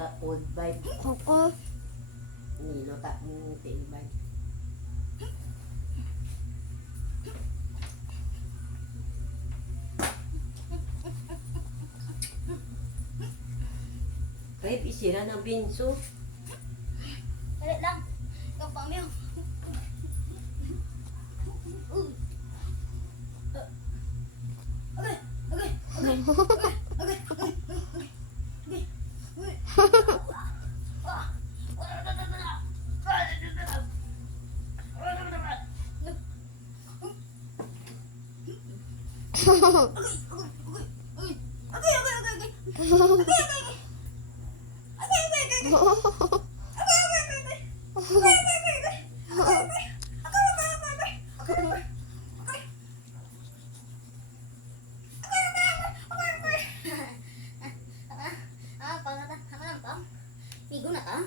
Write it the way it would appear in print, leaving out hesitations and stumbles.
ka old vibe. Kuko. Nilo ta tail vibe. Kahit isira ng binso. Dali lang. Ikaw pa, Mew. Okay, okay, okay, okay, okay, okay, okay. Migo na ka?